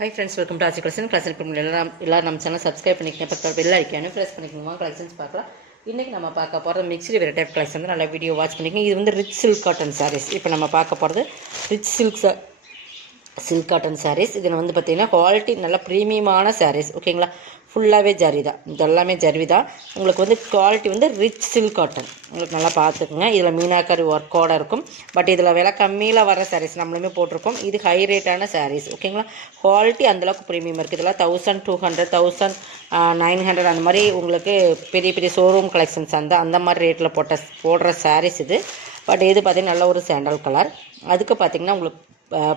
Hi friends, welcome to Achi Collection. Collection எல்லாரும் நம்ம channel subscribe பண்ணிக்கங்க, பக்கத்துல பெல் ஐகானை பிரஸ் பண்ணிக்கங்க. கலெக்ஷன்ஸ் பார்க்கலாம். இன்னைக்கு நம்ம பார்க்க போறது மிக்ஸ்டு வெரைட்டி ஆஃப் கலெக்ஷன். நல்ல வீடியோ வாட்ச் பண்ணிக்கங்க. இது வந்து ரிச் சில்க் காட்டன் sarees. இப்போ நம்ம பார்க்க போறது ரிச் சில்க் காட்டன் sarees. இதில் வந்து பார்த்தீங்கன்னா குவாலிட்டி நல்ல ப்ரீமியமான sarees. ஓகேங்களா, ஃபுல்லாகவே ஜரி தான், இது எல்லாமே ஜரி தான். உங்களுக்கு வந்து குவாலிட்டி வந்து ரிச் சில்க் காட்டன். உங்களுக்கு நல்லா பார்த்துக்குங்க. இதில் மீனாக்கரி ஒர்க்கோடு இருக்கும். பட் இதில் விலை கம்மியில் வர sarees நம்மளுமே போட்டிருக்கோம். இது ஹை ரேட்டான sarees. ஓகேங்களா, குவாலிட்டி அந்தளவுக்கு ப்ரீமியம் இருக்குது. இதெல்லாம் 1200 1900 அந்த மாதிரி உங்களுக்கு பெரிய பெரிய ஷோரூம் கலெக்ஷன்ஸ் அந்த மாதிரி ரேட்டில் போடுற sarees இது. பட் இது பார்த்திங்கன்னா நல்ல ஒரு சாண்டல் கலர். அதுக்கு பார்த்திங்கன்னா உங்களுக்கு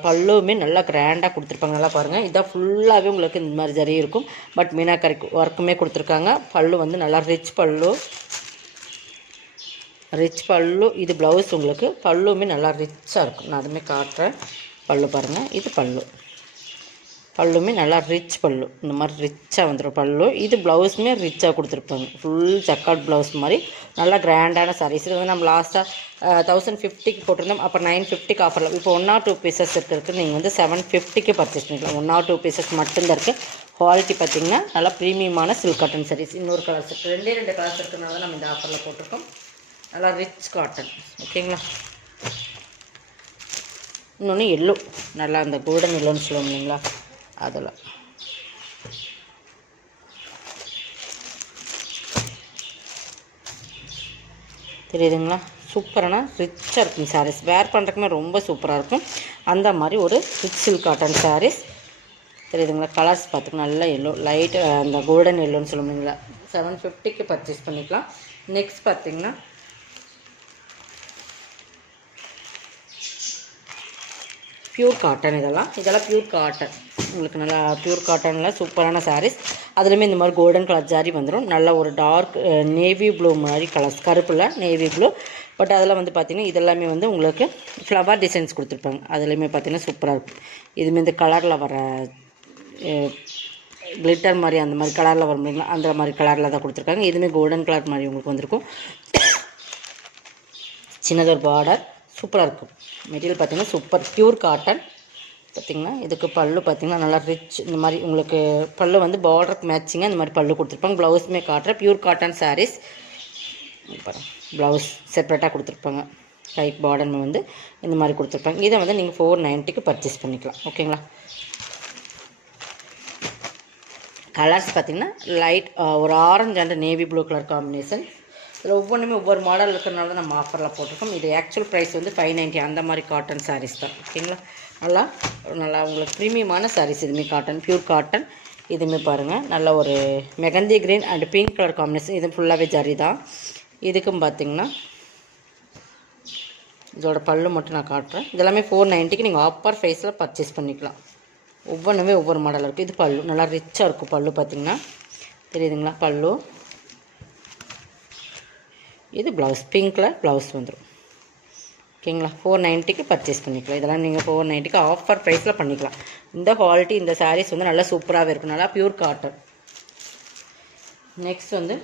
பல்லுமே நல்லா கிராண்டாக கொடுத்துருப்பாங்க. நல்லா பாருங்கள், இதான் ஃபுல்லாகவே உங்களுக்கு இந்த மாதிரி ஜரி இருக்கும். பட் மீனாக்கரி ஒர்க்குமே கொடுத்துருக்காங்க. பல்லு வந்து நல்லா ரிச் பல்லு. இது ப்ளவுஸ். உங்களுக்கு பல்லுமே நல்லா ரிச்சாக இருக்கும். நான் அதுவுமே காட்டுறேன். பல்லு பாருங்கள், இது பல்லுமே நல்லா ரிச் பல்லு. இந்த மாதிரி ரிச்சாக வந்துடும் பல்லு. இது ப்ளவுஸுமே ரிச்சாக கொடுத்துருப்பாங்க. ஃபுல் ஜக்கார்ட் ப்ளவுஸ் மாதிரி நல்லா கிராண்டான சாரீஸ். இது வந்து நம்ம லாஸ்ட்டாக 1050க்கு போட்டிருந்தோம். அப்புறம் 950க்கு ஆஃபரில் இப்போ 1 or 2 பீசஸ் இருக்குது. நீங்கள் வந்து 750க்கு பர்ச்சேஸ் பண்ணிக்கலாம். 1 or 2 பீசஸ் மட்டும்தான் இருக்குது. குவாலிட்டி பார்த்திங்கன்னா நல்லா ப்ரீமியமான சில்க் காட்டன் சாரீஸ். இன்னொரு கலர்ஸ் இருக்குது, ரெண்டு கலர்ஸ் இருக்கிறதுனால நம்ம இந்த ஆஃபரில் போட்டிருக்கோம். நல்லா ரிச் காட்டன். ஓகேங்களா, இன்னொன்று எல்லோ, நல்லா அந்த கோல்டன் எல்லோன்னு சொல்லுவோம் இல்லைங்களா, அதில் தெரியுதுங்களா, சூப்பரான ரிச்சாக இருக்கும் சாரீஸ். வேர் பண்ணுறதுக்குமே ரொம்ப சூப்பராக இருக்கும். அந்த மாதிரி ஒரு ரிச் சில்க் காட்டன் சாரீஸ். தெரியுதுங்களா, கலர்ஸ் பார்த்துக்கலாம். நல்லா எல்லோ, லைட் அந்த கோல்டன் எல்லோன்னு சொல்லுவீங்களா. 750க்கு பர்ச்சேஸ் பண்ணிக்கலாம். நெக்ஸ்ட் பார்த்திங்கன்னா பியூர் காட்டன். இதெல்லாம் பியூர் காட்டன். உங்களுக்கு நல்லா பியூர் காட்டனில் சூப்பரான சாரீஸ். அதுலேயுமே இந்த மாதிரி கோல்டன் கலர் ஜாரி வந்துடும். நல்ல ஒரு டார்க் நேவி ப்ளூ மாதிரி கலர்ஸ், கருப்பில் நேவி ப்ளூ. பட் அதில் வந்து பார்த்திங்கன்னா இதெல்லாமே வந்து உங்களுக்கு ஃப்ளவர் டிசைன்ஸ் கொடுத்துருப்பாங்க. அதுலேயுமே பார்த்திங்கன்னா சூப்பராக இருக்கும். இதுமாரி இந்த கலரில் வர கிளிட்டர் மாதிரி அந்த மாதிரி கலரில் வரும் இல்லைங்களா, அந்த மாதிரி கலரில் தான் கொடுத்துருக்காங்க. இதுவுமே கோல்டன் கலர் மாதிரி உங்களுக்கு வந்திருக்கும். சின்னதொரு பார்டர், சூப்பராக இருக்கும். மெட்டீரியல் பார்த்திங்கன்னா சூப்பர் பியூர் காட்டன். பார்த்திங்கன்னா இதுக்கு பல்லு பார்த்திங்கன்னா நல்லா ரிச். இந்த மாதிரி உங்களுக்கு பல்லு வந்து பார்டருக்கு மேட்சிங்காக இந்த மாதிரி பல்லு கொடுத்துருப்பாங்க. ப்ளவுஸுமே காட்டுறேன். Pure cotton saris. ப்ளவுஸ் செப்பரேட்டாக கொடுத்துருப்பாங்க. கைக் பார்டர் வந்து இந்த மாதிரி கொடுத்துருப்பாங்க. இதை வந்து நீங்கள் 490க்கு பர்ச்சேஸ் பண்ணிக்கலாம். ஓகேங்களா, கலர்ஸ் பார்த்திங்கன்னா லைட் ஒரு orange and navy blue colour combination. இதில் ஒவ்வொன்றுமே ஒவ்வொரு மாடல் இருக்கிறனால தான் நம்ம ஆஃபரில் போட்டிருக்கோம். இது ஆக்சுவல் ப்ரைஸ் வந்து 590. அந்த மாதிரி காட்டன் சாரீஸ் தான். ஓகேங்களா, நல்லா உங்களுக்கு ப்ரீமியமான சாரீஸ். இதுவுமே காட்டன், பியூர் காட்டன். இதுவுமே பாருங்கள், நல்ல ஒரு mehndi green and pink colour combination. இது ஃபுல்லாகவே ஜரி தான். இதுக்கும் பார்த்திங்கன்னா இதோட பல்லு மட்டும் நான் காட்டுறேன். இதெல்லாமே 490க்கு நீங்கள் ஆஃபர் ப்ரைஸில் பர்ச்சேஸ் பண்ணிக்கலாம். ஒவ்வொன்றுமே ஒவ்வொரு மாடல் இருக்குது. இது பல்லு நல்லா ரிச்சாக இருக்கும். பல்லு பார்த்திங்கன்னா தெரியுதுங்களா, பல்லு. இது ப்ளவுஸ், பிங்க் கலர் ப்ளவுஸ் வந்துடும். ஓகேங்களா, 490க்கு பர்ச்சேஸ் பண்ணிக்கலாம். இதெல்லாம் நீங்கள் 490க்கு ஆஃபர் ப்ரைஸில் பண்ணிக்கலாம். இந்த குவாலிட்டி இந்த சாரீஸ் வந்து நல்லா சூப்பராகவே இருக்கும். நல்லா பியூர் காட்டன். நெக்ஸ்ட் வந்து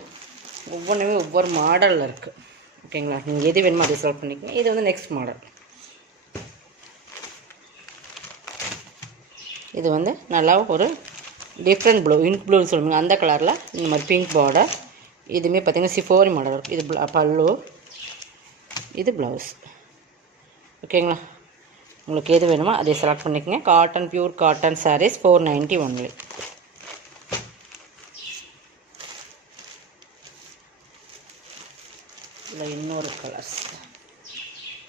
ஒவ்வொன்றுமே ஒவ்வொரு மாடலில் இருக்குது. ஓகேங்களா, நீங்கள் எது வேணுமோ அதை செலக்ட் பண்ணிக்கோங்க. இது வந்து நெக்ஸ்ட் மாடல். இது வந்து நல்லா ஒரு டிஃப்ரெண்ட் ப்ளூ, இங்க் ப்ளூன்னு சொல்லுவாங்க, அந்த கலரில் இந்த மாதிரி பிங்க் பார்டர். இதுவுமே பார்த்திங்கன்னா சிஃபோரி மாடல் இருக்கும். இது பல்லு, இது ப்ளவுஸ். ஓகேங்களா, உங்களுக்கு எது வேணுமோ அதை செலக்ட் பண்ணிக்கோங்க. Cotton, pure cotton saris 490 only. இல்லை இன்னொரு கலர்ஸ்,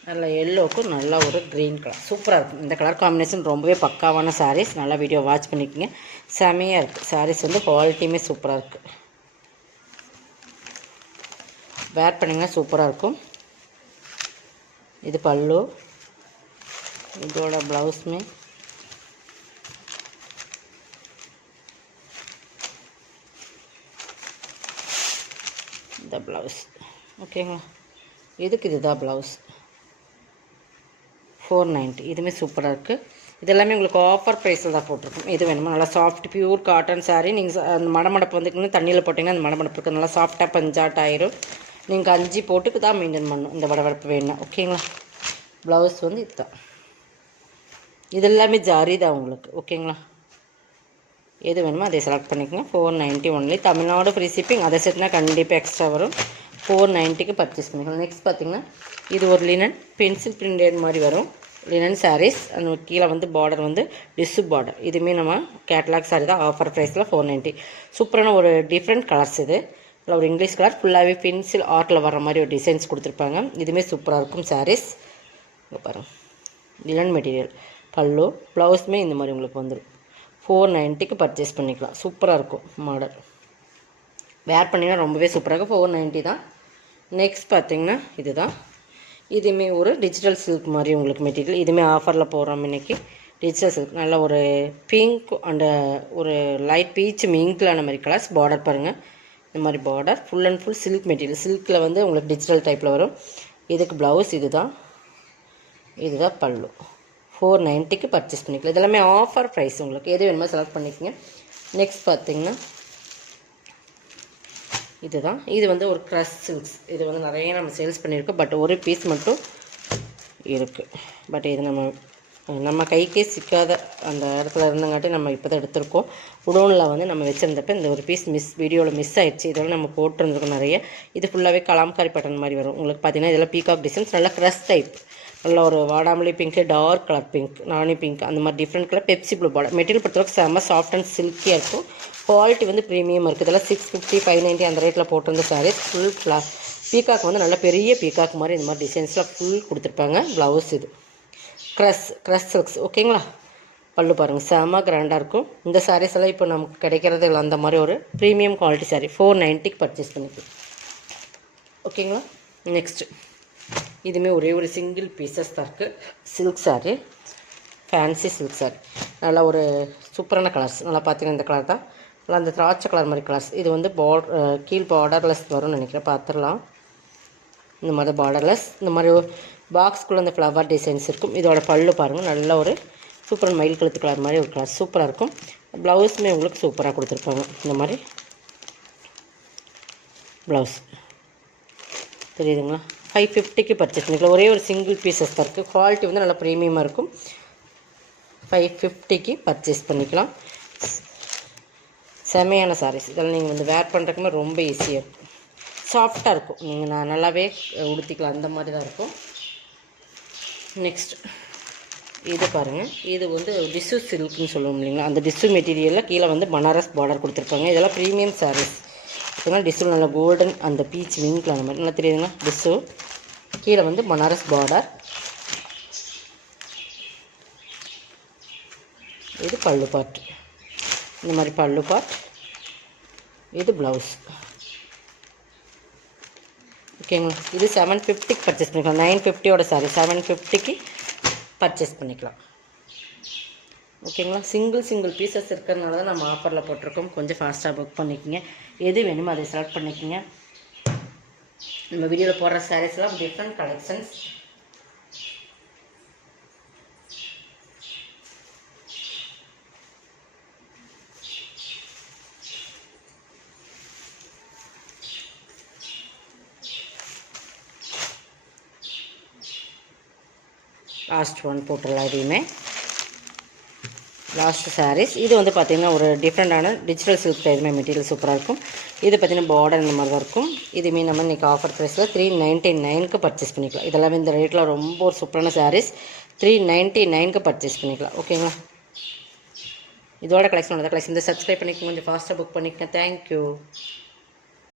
நல்ல எல்லோவுக்கும் நல்ல ஒரு க்ரீன் கலர் சூப்பராக இருக்கும். இந்த கலர் காம்பினேஷன் ரொம்பவே பக்காவான சாரீஸ். நல்லா வீடியோ வாட்ச் பண்ணிக்கோங்க. செமையாக இருக்குது சாரீஸ். வந்து குவாலிட்டியுமே சூப்பராக இருக்குது. வேர் பண்ணிங்கன்னா சூப்பராக இருக்கும். இது பல்லு, இதோட ப்ளவுஸுமே இந்த ப்ளவுஸ். ஓகேங்களா, இதுதான் ப்ளவுஸ் 490. இதுவுமே சூப்பராக இருக்குது. இதெல்லாமே உங்களுக்கு ஆஃபர் ப்ரைஸில் தான் போட்டிருக்கோம். இது வேணுமா, நல்லா சாஃப்ட் பியூர் காட்டன் சாரீ. நீங்கள் அந்த மடமடப்பு வந்துக்கிங்க தண்ணியில் போட்டிங்கன்னா அந்த மடமடப்பு இருக்குது. நல்லா சாஃப்டாக பஞ்சாட் ஆயிரும். நீங்கள் 5 போட்டுக்கு தான் மெயின்டைன் பண்ணணும் இந்த வடவடப்பு வேணும். ஓகேங்களா, ப்ளவுஸ் வந்து இதுதான். இது எல்லாமே ஜாரி தான் உங்களுக்கு. ஓகேங்களா, எது வேணுமோ அதை செலக்ட் பண்ணிக்கோங்க. 490 ஒன்லி. Tamil Nadu free shipping. அதை சேர்த்துனா கண்டிப்பாக எக்ஸ்ட்ரா வரும். 490க்கு பர்ச்சேஸ் பண்ணிக்கலாம். நெக்ஸ்ட் பார்த்திங்கன்னா இது ஒரு லினன் பென்சில் பிரிண்டட் மாதிரி வரும் லினன் சாரீஸ். அந்த கீழே வந்து பார்டர் வந்து டிஷ்யூ பார்டர். இதுவுமே நம்ம கேட்லாக் சாரீ தான். ஆஃபர் ப்ரைஸில் 490. சூப்பரான ஒரு டிஃப்ரெண்ட் கலர்ஸ் இது. இல்லை ஒரு இங்கிலீஷ் கலர் ஃபுல்லாகவே பென்சில் ஆர்ட்டில் வர மாதிரி ஒரு டிசைன்ஸ் கொடுத்துருப்பாங்க. இதுவுமே சூப்பராக இருக்கும் சாரீஸ். இங்கே பாருங்கள், லினன் மெட்டீரியல். பல்லு ப்ளவுஸுமே இந்த மாதிரி உங்களுக்கு வந்துடும். 490க்கு பர்ச்சேஸ் பண்ணிக்கலாம். சூப்பராக இருக்கும் மாடல். வேர் பண்ணிங்கன்னா ரொம்பவே சூப்பராக இருக்கும். 490 தான். நெக்ஸ்ட் பார்த்திங்கன்னா இதுதான். இதுவுமே ஒரு டிஜிட்டல் சில்க் மாதிரி உங்களுக்கு மெட்டீரியல். இதுவுமே ஆஃபரில் போடுறோம் இன்றைக்கி. டிஜிட்டல் சில்க் நல்ல ஒரு பிங்க் அண்ட் ஒரு லைட் பீச் மிங்க்லான மாதிரி கலர்ஸ். பார்டர் பாருங்கள், இந்த மாதிரி border. Full and full silk material. சில்கில் வந்து உங்களுக்கு டிஜிட்டல் டைப்பில் வரும். இதுக்கு ப்ளவுஸ் இதுதான் பல்லு. 490க்கு பர்ச்சேஸ் பண்ணிக்கலாம். இதெல்லாமே ஆஃபர் ப்ரைஸ். உங்களுக்கு எது வேணுமோ செலக்ட் பண்ணிக்கோங்க. நெக்ஸ்ட் பார்த்திங்கன்னா இதுதான். இது வந்து ஒரு க்ரஷ் சில்க்ஸ். இது வந்து நிறைய நம்ம சேல்ஸ் பண்ணியிருக்கோம். பட் ஒரு பீஸ் மட்டும் இருக்குது. பட் இது நம்ம கைக்கே சிக்காத அந்த இடத்துல இருந்தங்காட்டி நம்ம இப்போ தான் எடுத்திருக்கோம். குடோனில் வந்து நம்ம வச்சுருந்தப்போ இந்த ஒரு பீஸ் வீடியோவில் மிஸ் ஆகிடுச்சு. இதெல்லாம் நம்ம போட்டிருந்துருக்கோம் நிறைய. இது ஃபுல்லாகவே கலாம்காரி பட்டன் மாதிரி வரும். உங்களுக்கு பார்த்திங்கன்னா இதெல்லாம் பீகாக் டிசைன்ஸ். நல்லா க்ரஷ் டைப். நல்லா ஒரு வாடாமல்லி பிங்க்கு, டார்க் கலர் பிங்க், நானி பிங்க், அந்த மாதிரி different colour Pepsi blue border. Material பொறுத்தவரைக்கும் செம்ம சாஃப்ட் அண்ட் சில்கியாக இருக்கும். குவாலிட்டி வந்து ப்ரீமியம் இருக்குது. இதெல்லாம் 650, 590 அந்த ரேட்டில் போட்டிருந்த சாரீஸ். ஃபுல் பீகாக் வந்து நல்ல பெரிய பீகாக் மாதிரி இந்த மாதிரி டிசைன்ஸ்லாம் ஃபுல் கொடுத்துருப்பாங்க. ப்ளவுஸ் இது க்ரஷ் சில்க்ஸ். ஓகேங்களா? பல்லு பாருங்கள், செம்ம கிராண்டாக இருக்கும். இந்த சாரீஸ் எல்லாம் இப்போ நமக்கு கிடைக்கிறது இல்லை. அந்த மாதிரி ஒரு ப்ரீமியம் குவாலிட்டி சாரீ 490க்கு பர்ச்சேஸ் பண்ணிக்கலாம். ஓகேங்களா? நெக்ஸ்ட்டு இதுவுமே ஒரே ஒரு சிங்கிள் பீசஸ் தான் இருக்குது. Silk sari, fancy silk sari. நல்லா ஒரு சூப்பரான கலர்ஸ். நல்லா பார்த்தீங்கன்னா இந்த கலர் தான். நல்லா அந்த திராட்சை கலர் மாதிரி கலர்ஸ். இது வந்து கீழ் பார்டர்லெஸ் வரும்னு நினைக்கிறேன். பார்த்துடலாம். இந்த மாதிரி பார்டர்லெஸ். இந்த மாதிரி பாக்ஸ்குள்ளே அந்த ஃப்ளவர் டிசைன்ஸ் இருக்கும். இதோட பல்லு பாருங்கள், நல்ல ஒரு சூப்பரான மயில் கழுத்து கலர் மாதிரி ஒரு கலர். சூப்பராக இருக்கும். ப்ளவுஸுமே உங்களுக்கு சூப்பராக கொடுத்துருப்பாங்க. இந்த மாதிரி ப்ளவுஸ் தெரியுதுங்களா? 550க்கு பர்ச்சேஸ் பண்ணிக்கலாம். ஒரே ஒரு சிங்கிள் பீசஸ் தான் இருக்குது. குவாலிட்டி வந்து நல்லா ப்ரீமியமாக இருக்கும். 550க்கு பர்ச்சேஸ் பண்ணிக்கலாம். செமையான சாரீஸ். இதெல்லாம் நீங்கள் வந்து வேர் பண்ணுறதுக்குமே ரொம்ப ஈஸியாக இருக்கும். சாஃப்டாக இருக்கும். நீங்கள் நல்லாவே உடுத்திக்கலாம். அந்த மாதிரி தான் இருக்கும். நெக்ஸ்ட் இது பாருங்கள். இது வந்து டிஷ்யூ சில்க்னு சொல்லுவோம் இல்லைங்களா? அந்த டிஷ்யூ மெட்டீரியலில் கீழே வந்து பனாரஸ் பார்டர் கொடுத்துருப்பாங்க. இதெல்லாம் ப்ரீமியம் சாரீஸ். பார்த்தீங்கன்னா டிஷ்யூ நல்லா கோல்டன் அந்த பீச் விங்கில் அந்த மாதிரி நல்லா தெரியுதுங்களா? டிஷ்யூ கீழே வந்து பனாரஸ் பார்டர். இது பல்லு பார்ட். இந்த மாதிரி பல்லு பார்ட். இது ப்ளவுஸ். ஓகேங்களா? இது 750க்கு பர்ச்சேஸ் பண்ணிக்கலாம். 950யோட சாரி 750க்கு பர்ச்சேஸ் பண்ணிக்கலாம். ஓகேங்களா? சிங்கிள் பீசஸ் இருக்கிறதுனால தான் நம்ம ஆஃபரில் போட்டிருக்கோம். கொஞ்சம் ஃபாஸ்ட்டாக புக் பண்ணிக்கோங்க. எது வேணுமோ அதை செலக்ட் பண்ணிக்கோங்க. நம்ம வீடியோவில் போடுற சாரீஸ்லாம் டிஃப்ரெண்ட் கலெக்ஷன்ஸ். லாஸ்ட் ஒன் போட்டுடலாம். இதையுமே லாஸ்ட் சாரீஸ். இது வந்து பார்த்திங்கன்னா ஒரு டிஃப்ரெண்ட்டான டிஜிட்டல் சில்க் டைப்மே மெட்டீரியல் சூப்பராக இருக்கும். இது பார்த்திங்கன்னா பார்டர் இந்த மாதிரி தான் இருக்கும். இதுவுமே நம்ம இன்றைக்கி ஆஃபர் ப்ரைஸில் 399க்கு பர்ச்சேஸ் பண்ணிக்கலாம். இதெல்லாமே இந்த ரேட்டில் ரொம்ப ஒரு சூப்பரான சாரீஸ். 399க்கு பர்ச்சேஸ் பண்ணிக்கலாம். ஓகேங்களா? இதோட கலெக்ஷன் இந்த சப்ஸ்கிரைப் பண்ணிக்கோங்க. கொஞ்சம் ஃபாஸ்ட்டாக புக் பண்ணிக்கோங்க. தேங்க்யூ.